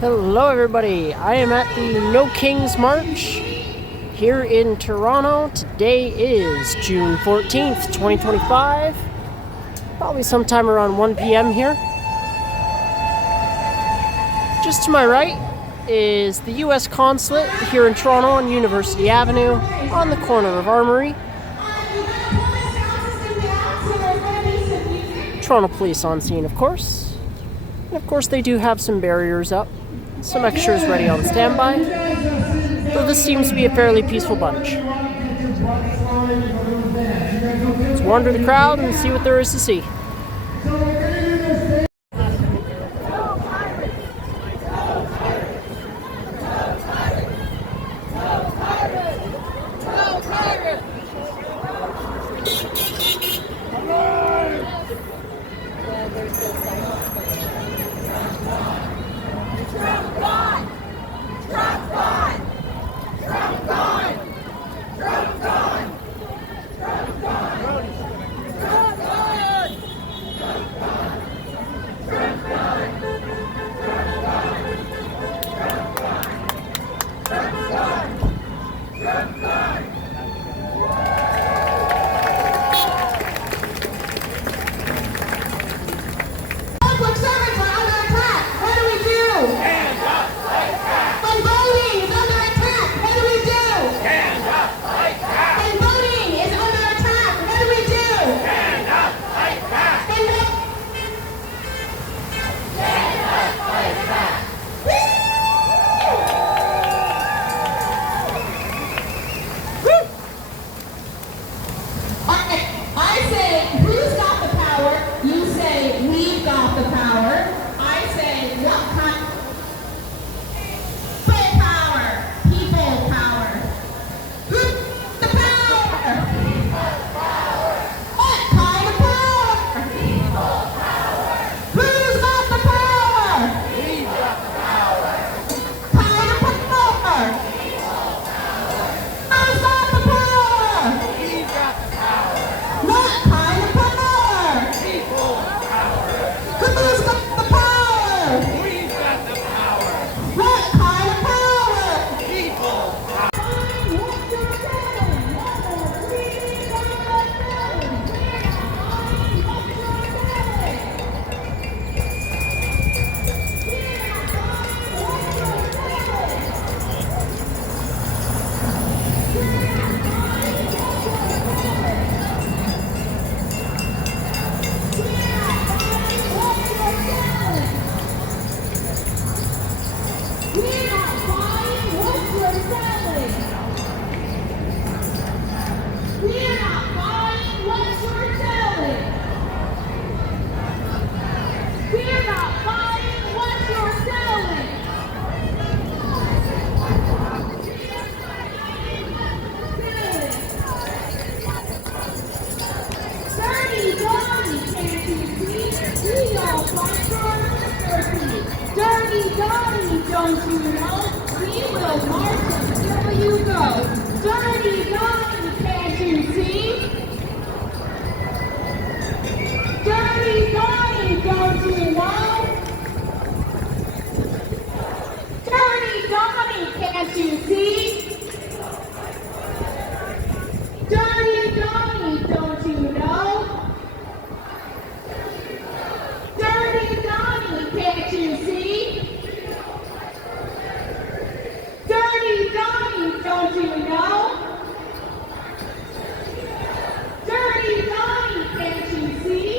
Hello everybody, I am at the NoKings March here in Toronto. Today is June 14th, 2025, probably sometime around 1 p.m. here. Just to my right is the U.S. Consulate here in Toronto on University Avenue on the corner of Armory. Toronto Police on scene, of course. And of course they do have some barriers up. Some extras ready on standby, though this seems to be a fairly peaceful bunch. Let's wander the crowd and see what there is to see. Don't you know? We will march until you go. Dirty Donnie, can't you see? Dirty Donnie, don't you know? Dirty Donnie, can't you see? Dirty Donnie, don't you know? Dirty Donnie, can't you see? Dirty Donnie, don't you know? Dirty Donnie, can't you see?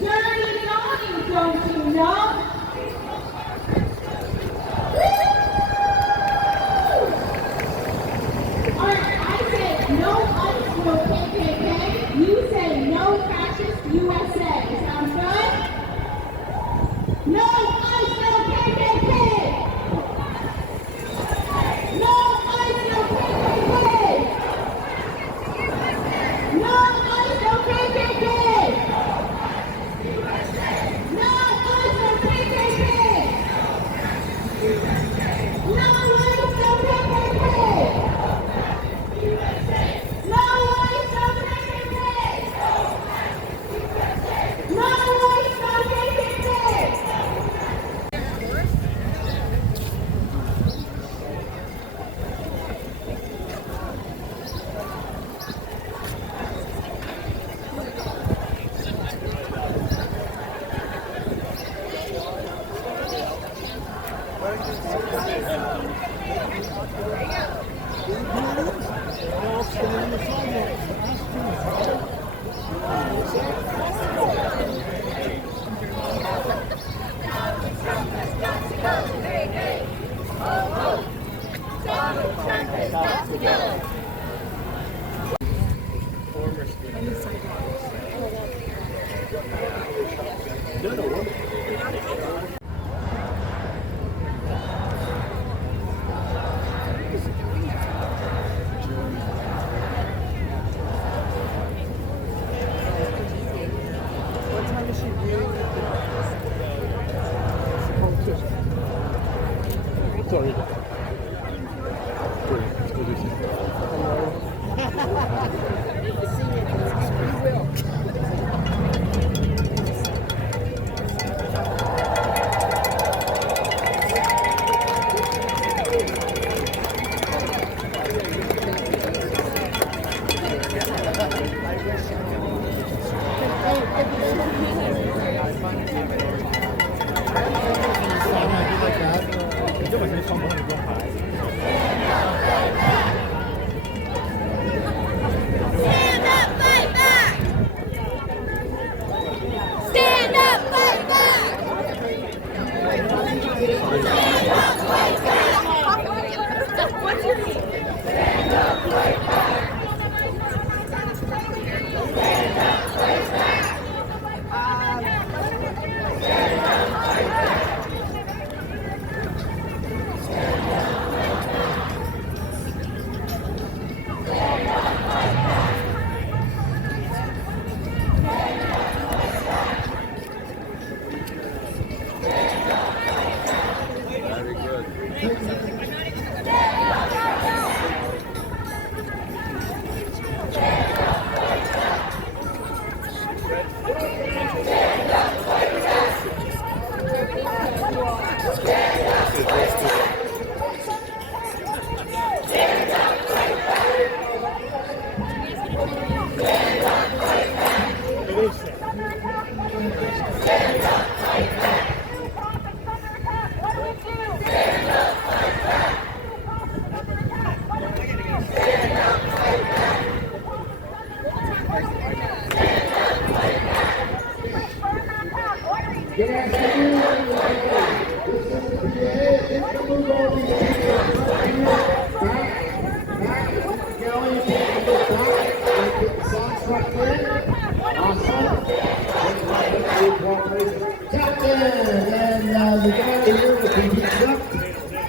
Dirty Donnie, don't you know? Alright, I said no ICE, no KKK. You say no fascist USA. Sounds good? No ICE, no KKK. No ICE, no KKK. No ICE, no KKK. No ICE, no KKK. No ICE, no KKK. No ICE,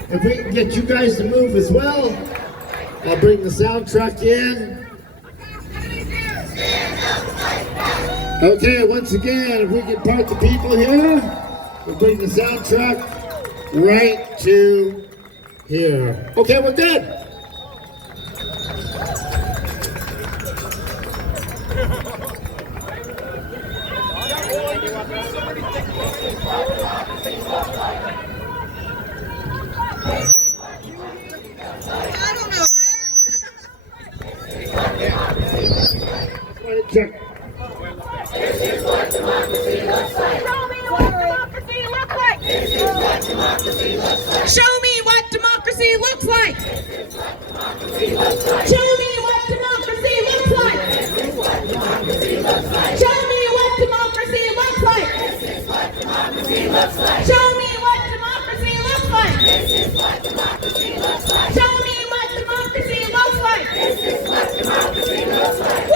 If we can get you guys to move as well, I'll bring the sound truck in. Okay, once again, if we can part the people here, we'll bring the sound truck right to here. Okay, we're good. Check. This is what democracy looks like. Show me what democracy looks like. This is what democracy looks like. Show me what democracy looks like. Show me what democracy looks like. Show me what democracy looks like. Show me what democracy looks like. This is what democracy looks like. Show me what democracy looks like. This is what democracy looks like. Woo!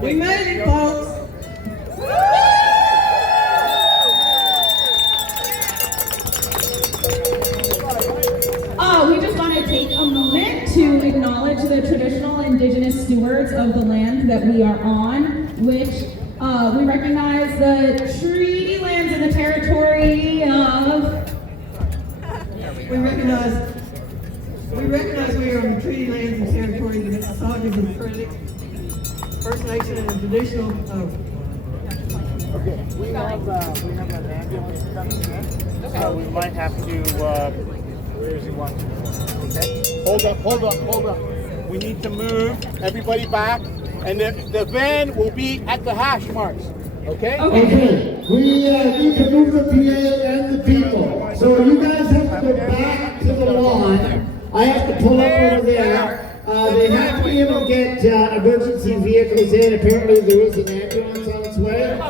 We made it, folks. We just want to take a moment to acknowledge the traditional indigenous stewards of the land that we are on, which we recognize the treaty lands and the territory of. We recognize we are on treaty lands and territories of Mississaugas and Credit, First Nation and traditional. Okay, we have an ambulance coming in, so we might have to. Where's he walking? Okay. Hold up. We need to move everybody back and the van will be at the hash marks. Okay? Okay, we need to move the PA and the people. So you guys have to go back to the lawn. I have to pull up over there. They have to be able to get emergency vehicles in. Apparently there is an ambulance on its way. All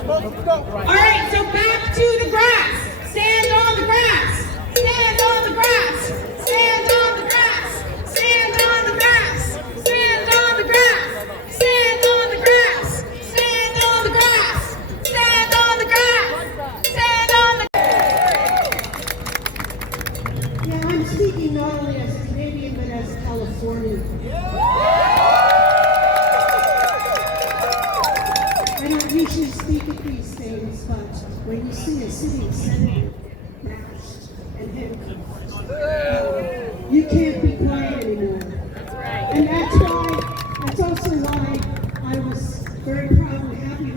right, so back to the grass. Stand on the grass. Stand on the grass. Stand on the grass. Stand on the grass. Stand on the grass. Stand on the grass. Stand on the grass. Stand on the grass. Stand on the Yeah, I'm speaking not only as a Canadian but as a Californian. I don't usually speak at these things, but when you see a sitting senator crashed and handcuffed, you can't be quiet anymore. And that's also why I was very proud and happy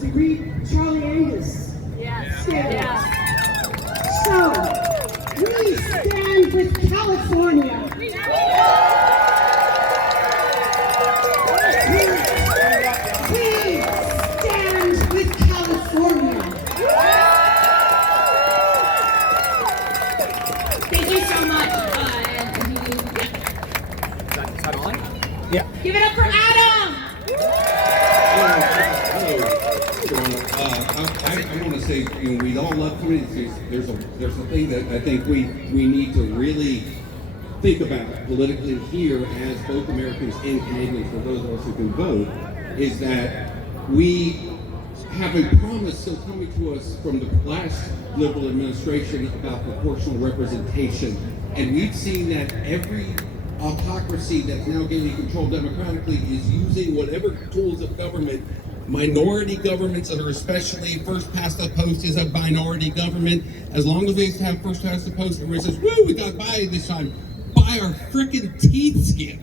to read Charlie Angus' statement. So, we stand with California. We stand with California. Thank you so much. Yeah. Give it up for Adam. I want to say, we all love communities. There's a thing that I think we need to really think about politically here as both Americans and Canadians, for those of us who can vote, is that we have a promise still coming to us from the last Liberal administration about proportional representation. And we've seen that every autocracy that's now getting controlled democratically is using whatever tools of government. Minority governments that are especially first past the post is a minority government. As long as they have first past the post, everybody says, woo, we got by this time. By our freaking teeth skin,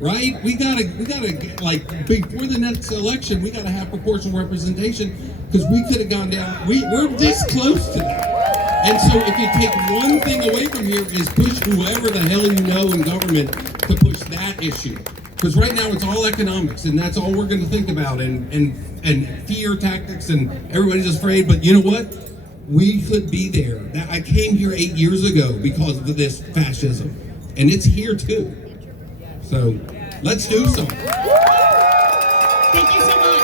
right? We gotta like before the next election, we gotta have proportional representation because we could have gone down. We're this close to that. And so if you take one thing away from here is push whoever the hell you know in government to push that issue. Because right now it's all economics, and that's all we're going to think about, and fear tactics, and everybody's afraid. But you know what? We could be there. I came here 8 years ago because of this fascism, and it's here too. So let's do something. Thank you so much.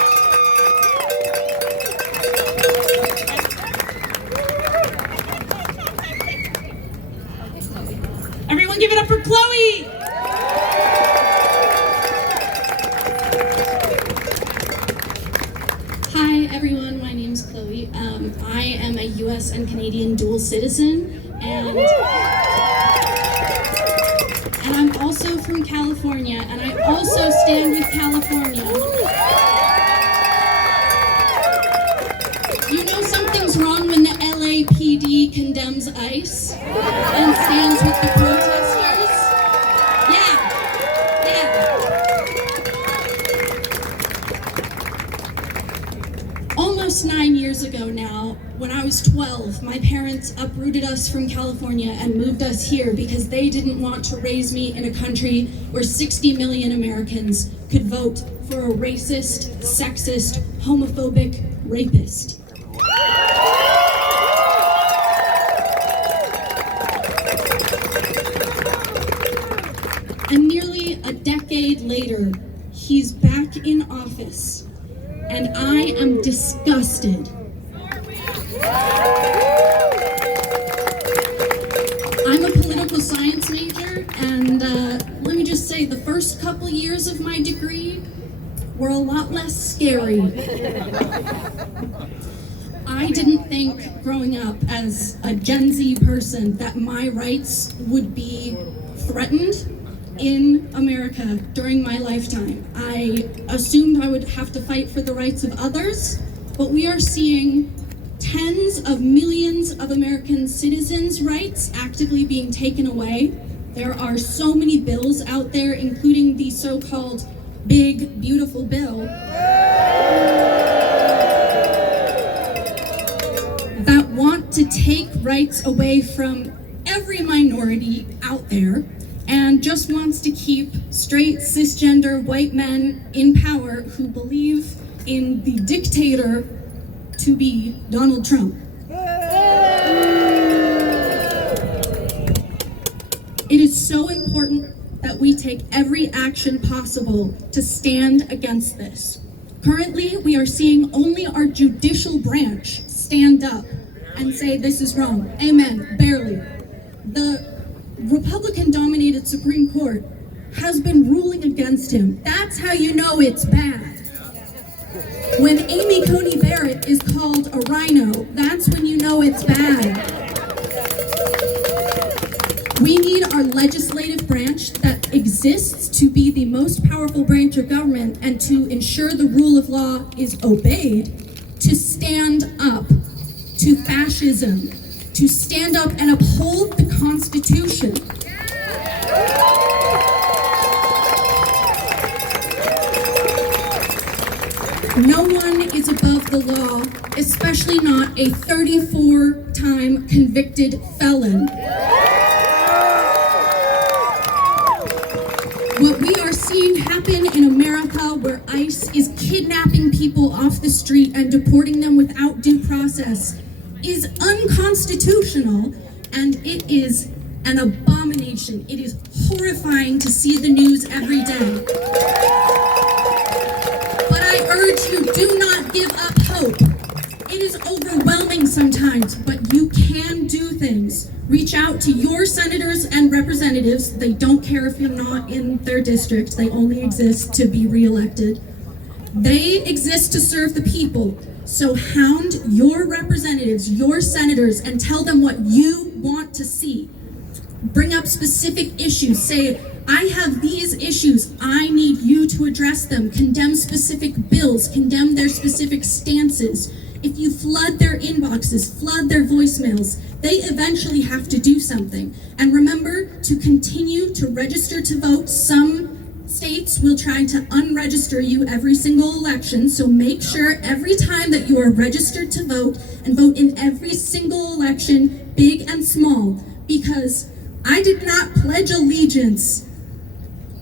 Everyone give it up for Chloe. Hi everyone, my name's Chloe. I am a US and Canadian dual citizen, and I'm also from California, and I also stand with California. You know something's wrong when the LAPD condemns ICE and stands with the protesters? Yeah. Almost 9 years ago now, when I was 12, my parents uprooted us from California and moved us here because they didn't want to raise me in a country where 60 million Americans could vote for a racist, sexist, homophobic rapist. And nearly a decade later, he's back in office, and I am disgusted. I'm a political science major, and let me just say, the first couple years of my degree were a lot less scary. I didn't think growing up as a Gen Z person that my rights would be threatened in America during my lifetime. I assumed I would have to fight for the rights of others, but we are seeing tens of millions of American citizens' rights actively being taken away. There are so many bills out there, including the so-called Big Beautiful Bill, that want to take rights away from every minority out there and just wants to keep straight, cisgender, white men in power who believe in the dictator to be Donald Trump. It is so important that we take every action possible to stand against this. Currently, we are seeing only our judicial branch stand up and say this is wrong. Amen, barely. The Republican-dominated Supreme Court has been ruling against him. That's how you know it's bad. When Amy Coney Barrett is called a rhino, that's when you know it's bad. We need our legislative branch that exists to be the most powerful branch of government and to ensure the rule of law is obeyed, to stand up to fascism, to stand up and uphold the Constitution. No one is above the law, especially not a 34-time convicted felon. What we are seeing happen in America, where ICE is kidnapping people off the street and deporting them without due process, is unconstitutional, and it is an abomination. It is horrifying to see the news every day. But I urge you, do not give up hope. It is overwhelming sometimes, but you can do things. Reach out to your senators and representatives. They don't care if you're not in their district. They only exist to be reelected. They exist to serve the people. So hound your representatives, your senators, and tell them what you want to see. Bring up specific issues. Say, I have these issues. I need you to address them. Condemn specific bills. Condemn their specific stances. If you flood their inboxes, flood their voicemails, they eventually have to do something. And remember to continue to register to vote. Some states will try to unregister you every single election, so make sure every time that you are registered to vote and vote in every single election, big and small, because I did not pledge allegiance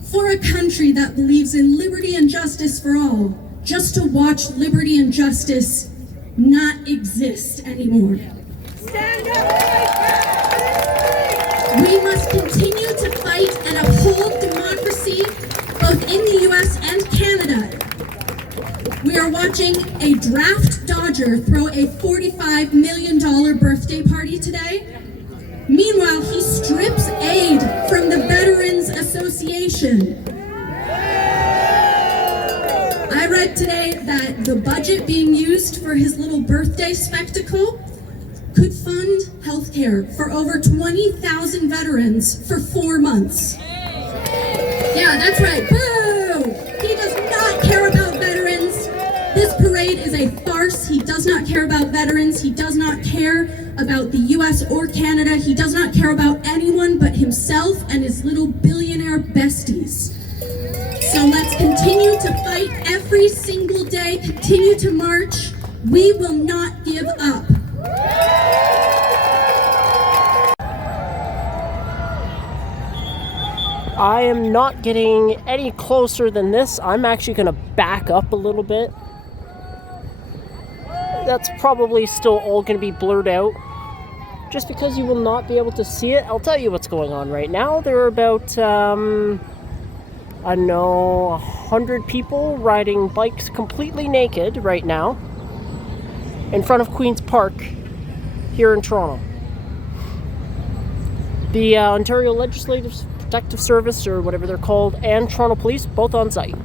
for a country that believes in liberty and justice for all, just to watch liberty and justice not exist anymore. Stand up! We must continue to fight and uphold democracy both in the US and Canada. We are watching a draft dodger throw a $45 million birthday party today. Meanwhile, he strips aid from the Veterans Association. I read today that the budget being used for his little birthday spectacle could fund healthcare for over 20,000 veterans for 4 months. Yeah, that's right. Boo! He does not care about veterans. This parade is a farce. He does not care about veterans. He does not care about the US or Canada. He does not care about anyone but himself and his little billionaire besties. So let's continue to fight every single day, continue to march. We will not give up. I am not getting any closer than this. I'm actually going to back up a little bit. That's probably still all going to be blurred out. Just because you will not be able to see it, I'll tell you what's going on right now. There are about, I don't know, 100 people riding bikes completely naked right now in front of Queen's Park here in Toronto. The Ontario Legislative Protective Service, or whatever they're called, and Toronto Police, both on site.